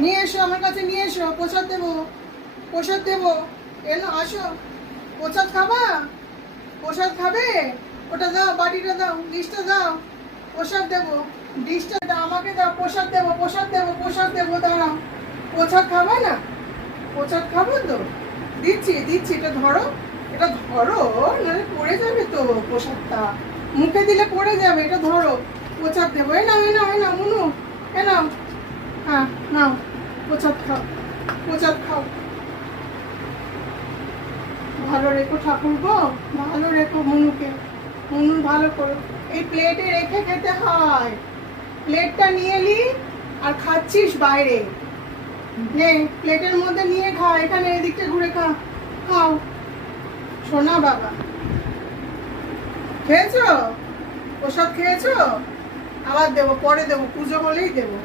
নিয়ে এসো আমার কাছে, নিয়ে এসো, প্রসাদ দেবো, প্রসাদ দেবো। এলো আসো, প্রসাদ খাবা? প্রসাদ খাবে? ওটা দাও, বাটিটা দাও, ডিশটা দাও, প্রসাদ দেবো, ডিশটা দাও আমাকে, দাও প্রসাদ দেবো, প্রসাদ দেবো, প্রসাদ দেবো, দাঁড়াও। প্রসাদ খাবা না? প্রসাদ খাবো তো, দিচ্ছি দিচ্ছি, এটা ধরো, এটা ধরো, নাহলে পড়ে যাবে তো প্রসাদটা, মুখে দিলে পড়ে যাবে, এটা ধরো, প্রসাদ দেবো। এ নাও, এ নাও, এ নাও মুনু, এ নাও, হ্যাঁ নাও, প্রসাদ খাও, প্রসাদ খাও। ভালো রেখো ঠাকুর গো, ভালো রেখো মুনুকে, মুনু ভালো করো। এই প্লেটে রেখে খেতে হয়, প্লেটটা নিয়ে এলি আর খাচ্ছিস বাইরে, নে প্লেটের মধ্যে নিয়ে খা, এখানে এদিকটা ঘুরে খা, খাও সোনা বাবা। খেয়েছো? প্রসাদ খেয়েছো? আবার দেবো, পরে দেবো, পুজো হলেই দেবো।